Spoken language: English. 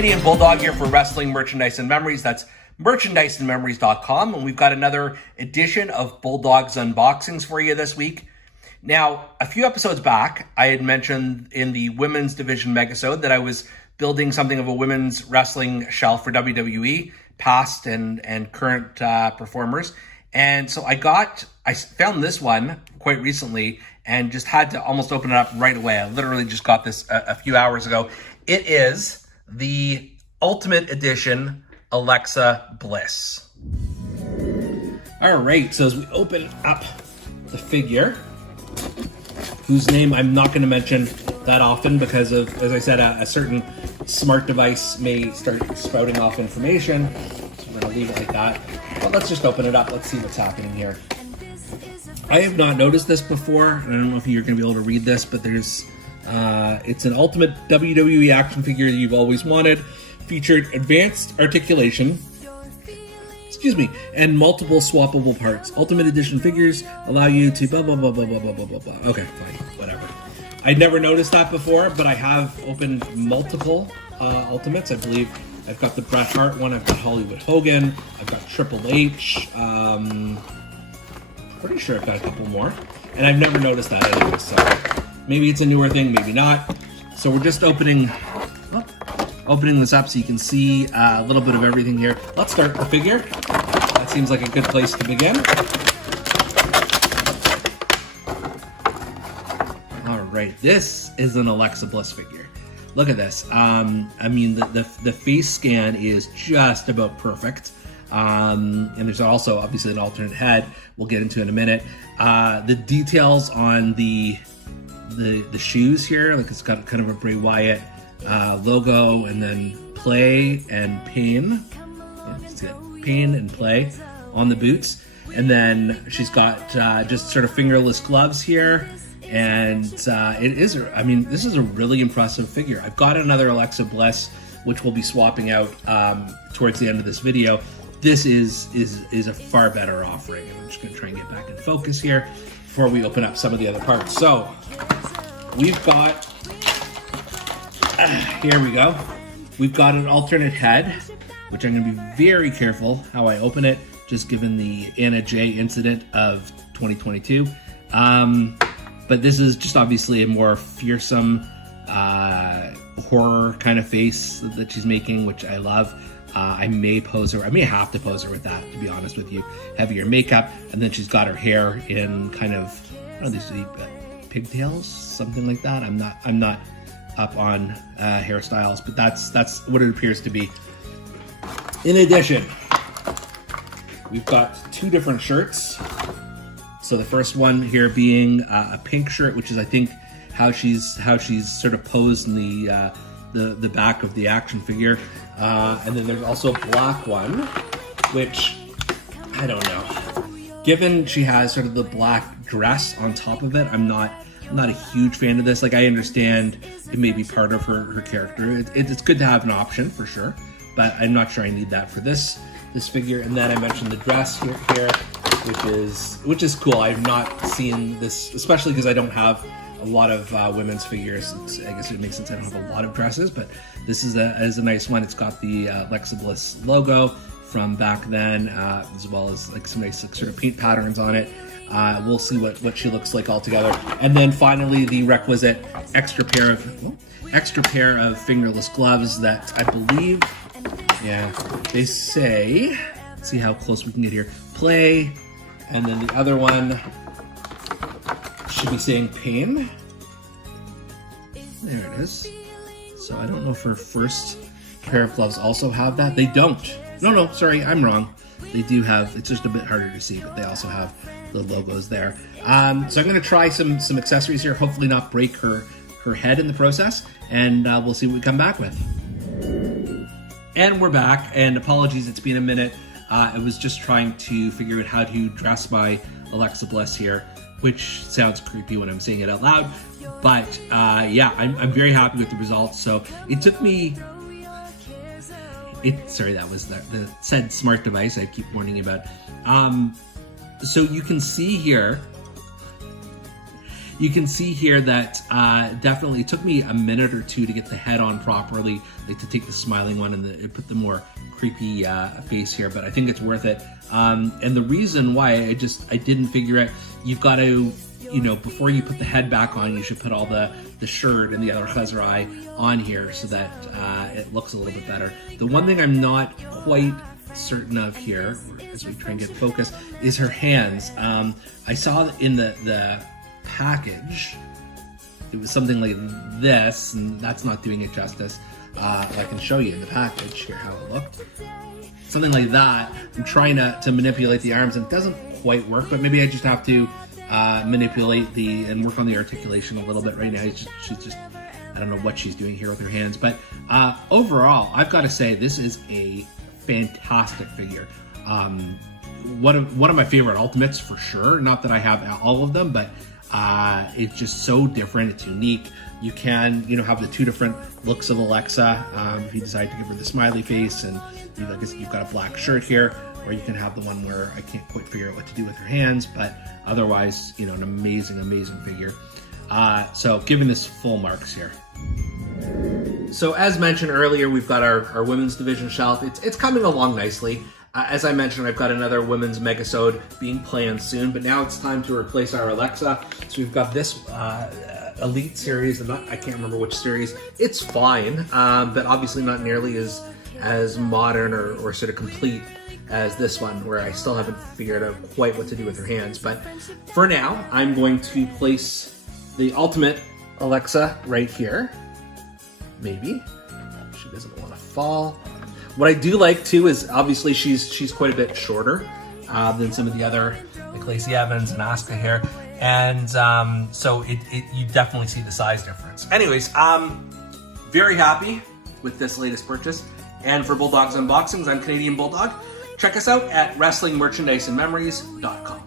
Canadian Bulldog here for Wrestling Merchandise and Memories. That's merchandiseandmemories.com, and we've got another edition of Bulldog's unboxings for you this week. Now, a few episodes back, I had mentioned in the women's division megasode that I was building something of a women's wrestling shelf for WWE, past and current performers. And so I found this one quite recently and just had to almost open it up right away. I literally just got this a few hours ago. It is the Ultimate Edition Alexa Bliss. All right, so as we open up the figure, whose name I'm not going to mention that often because of, as I said, a certain smart device may start spouting off information. So we're going to leave it like that. But let's just open it up. Let's see what's happening here. I have not noticed this before. I don't know if you're going to be able to read this, but there's it's an Ultimate WWE action figure you've always wanted. Featured advanced articulation, and multiple swappable parts. Ultimate Edition figures allow you to blah, blah, blah, blah, blah, blah, blah, blah, blah. Okay, fine, whatever. I never noticed that before, but I have opened multiple Ultimates. I believe I've got the Bret Hart one, I've got Hollywood Hogan, I've got Triple H, pretty sure I've got a couple more, and I've never noticed that anyway, so maybe it's a newer thing, maybe not. So we're just opening this up so you can see a little bit of everything here. Let's start the figure. That seems like a good place to begin. All right, this is an Alexa Bliss figure. Look at this. I mean, the face scan is just about perfect. And there's also obviously an alternate head we'll get into in a minute. The details on the shoes here, like it's got kind of a Bray Wyatt logo, and then play and pain. Pain and play on the boots. And then she's got just sort of fingerless gloves here. And it is, I mean, this is a really impressive figure. I've got another Alexa Bliss, which we'll be swapping out towards the end of this video. This is a far better offering. And I'm just going to try and get back in focus here before we open up some of the other parts. So we've got, here we go. We've got an alternate head, which I'm going to be very careful how I open it, just given the Anna Jay incident of 2022. But this is just obviously a more fearsome horror kind of face that she's making, which I love. I may pose her, I may have to pose her with that, to be honest with you. Heavier makeup, and then she's got her hair in kind of, I don't know, these pigtails, something like that. I'm not up on hairstyles, but that's what it appears to be. In addition, we've got two different shirts. So the first one here being a pink shirt, which is, I think, how she's sort of posed in the back of the action figure. And then there's also a black one, which I don't know. Given she has sort of the black dress on top of it, I'm not a huge fan of this. Like, I understand it may be part of her character. It's good to have an option for sure, but I'm not sure I need that for this figure. And then I mentioned the dress here, which is cool. I've not seen this, especially because I don't have a lot of women's figures. I guess it makes sense I don't have a lot of dresses, but this is a nice one. It's got the Alexa Bliss logo from back then, as well as like some nice sort of paint patterns on it. We'll see what she looks like all together. And then finally, the requisite extra pair of fingerless gloves that I believe, yeah, they say, let's see how close we can get here, play, and then the other one should be saying pain. There it is. So I don't know if her first pair of gloves also have that. They don't. No, sorry, I'm wrong. They do have, it's just a bit harder to see, but they also have the logos there. So I'm going to try some accessories here, hopefully not break her head in the process, and we'll see what we come back with. And we're back, and apologies, it's been a minute. I was just trying to figure out how to dress my Alexa Bliss here, which sounds creepy when I'm saying it out loud, but yeah, I'm very happy with the results. So it took me, sorry, that was the said smart device I keep warning about. So you can see here, you can see here that definitely it took me a minute or two to get the head on properly, like to take the smiling one and put the more creepy face here, but I think it's worth it. And the reason why I didn't figure out, you've got to, you know, before you put the head back on, you should put all the shirt and the other chazrai on here so that it looks a little bit better. The one thing I'm not quite certain of here, as we try and get focus, is her hands. I saw in the package, it was something like this, and that's not doing it justice. I can show you in the package here how it looked. Something like that. I'm trying to manipulate the arms, and it doesn't quite work, but maybe I just have to manipulate and work on the articulation a little bit right now. She's just, I don't know what she's doing here with her hands, but overall, I've got to say this is a fantastic figure. One of my favorite ultimates for sure. Not that I have all of them, but it's just so different. It's unique. You can, you know, have the two different looks of Alexa if you decide to give her the smiley face, and I guess you've got a black shirt here, or you can have the one where I can't quite figure out what to do with her hands, but otherwise, you know, an amazing figure. So giving this full marks here. So as mentioned earlier, we've got our women's division shelf. It's coming along nicely. As I mentioned, I've got another women's Megasode being planned soon, but now it's time to replace our Alexa. So we've got this Elite series. I can't remember which series. It's fine, but obviously not nearly as modern or sort of complete as this one, where I still haven't figured out quite what to do with her hands. But for now, I'm going to place the ultimate Alexa right here. Maybe. She doesn't want to fall. What I do like too is obviously she's quite a bit shorter than some of the other, like Lacey Evans and Asuka here, and so you definitely see the size difference. Anyways, very happy with this latest purchase. And for Bulldog's Unboxings, I'm Canadian Bulldog. Check us out at wrestlingmerchandiseandmemories.com.